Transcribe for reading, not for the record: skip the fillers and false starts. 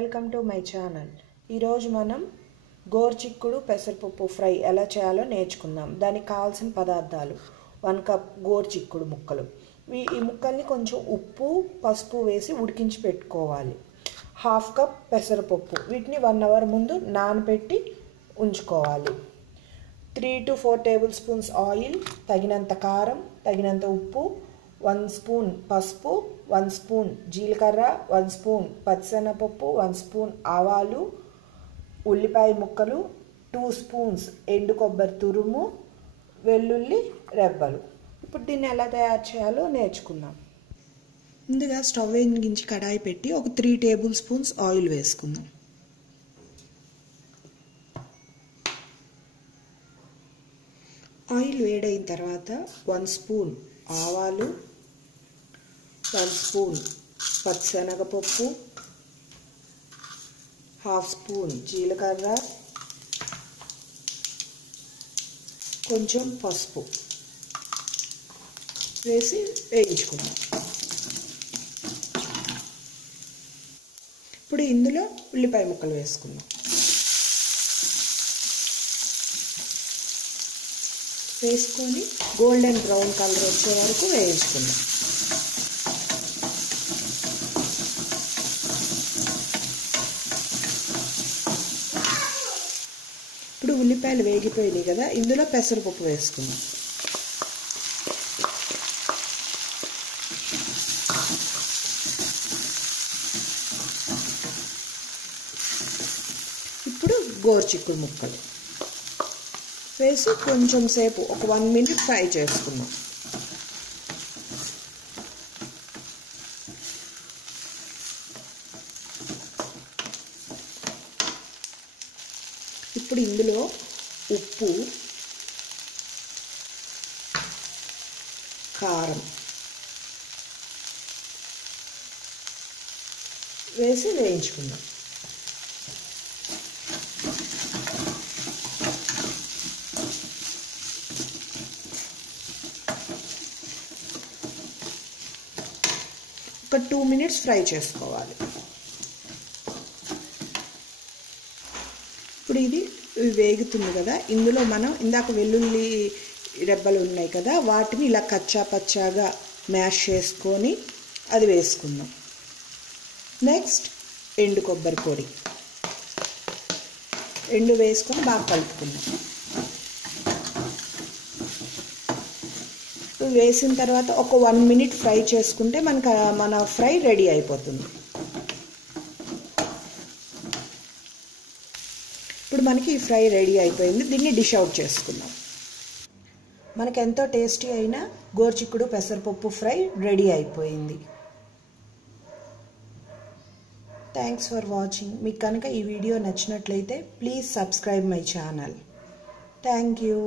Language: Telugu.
Welcome to my channel. ఈరోజు మనం గోరుచిక్కుడు పెసరపప్పు ఫ్రై ఎలా చేయాలో నేర్చుకుందాం. దానికి కావాల్సిన పదార్థాలు: 1 కప్ గోరుచిక్కుడు ముక్కలు. ఈ ముక్కల్ని కొంచెం ఉప్పు పసుపు వేసి ఉడికించి పెట్టుకోవాలి. 1/2 కప్ పెసరపప్పు, వీటిని 1 అవర్ ముందు నానబెట్టి ఉంచుకోవాలి. 3 to 4 టేబుల్ స్పూన్స్ ఆయిల్, తగినంత కారం, తగినంత ఉప్పు, 1 స్పూన్ పసుపు, 1 స్పూన్ జీలకర్ర, 1 స్పూన్ పచ్చిశనగపప్పు, 1 స్పూన్ ఆవాలు, ఉల్లిపాయ ముక్కలు, 2 స్పూన్స్ ఎండు కొబ్బరి తురుము, వెల్లుల్లి రెబ్బలు. ఇప్పుడు దీన్ని ఎలా తయారు చేయాలో నేర్చుకుందాం. ముందుగా స్టవ్ వెలిగించి కడాయి పెట్టి ఒక 3 టేబుల్ స్పూన్స్ ఆయిల్ వేసుకుందాం. ఆయిల్ వేడైన తర్వాత 1 స్పూన్ ఆవాలు, 1 స్పూన్ పచ్చిశనగపప్పు, 1/2 స్పూన్ జీలకర్ర, కొంచెం పసుపు వేసి వేయించుకుందాం. ఇప్పుడు ఇందులో ఉల్లిపాయ ముక్కలు వేసుకుందాం. వేసుకొని గోల్డెన్ బ్రౌన్ కలర్ వచ్చే వరకు వేయించుకుందాం. ఇప్పుడు ఉల్లిపాయలు వేగిపోయినాయి కదా, ఇందులో పెసరపప్పు వేసుకుందాం. ఇప్పుడు గోరుచిక్కుడు ముక్కలు వేసి కొంచెం సేపు ఒక 1 మినిట్ ఫ్రై చేసుకుందాం. ఇప్పుడు ఇందులో ఉప్పు, కారం వేసి వేయించుకుందాం. ఒక 2 మినిట్స్ ఫ్రై చేసుకోవాలి. ఇప్పుడు ఇది వేగుతుంది కదా, ఇందులో మనం ఇందాక వెల్లుల్లి రెబ్బలు ఉన్నాయి కదా, వాటిని ఇలా కచ్చా పచ్చాగా మ్యాష్ చేసుకొని అది వేసుకుందాం. నెక్స్ట్ ఎండు కొబ్బరి పొడి వేసుకొని బాగా కలుపుకుందాం. వేసిన తర్వాత ఒక 1 మినిట్ ఫ్రై చేసుకుంటే మన ఫ్రై రెడీ అయిపోతుంది. ఇప్పుడు మనకి ఈ ఫ్రై రెడీ అయిపోయింది. దీన్ని డిష్ అవుట్ చేసుకుందాం. మనకి ఎంతో టేస్టీ అయిన గోరుచిక్కుడు పెసరపప్పు ఫ్రై రెడీ అయిపోయింది. Thanks for watching. మీకు కనుక ఈ వీడియో నచ్చినట్లయితే please subscribe my channel. Thank you.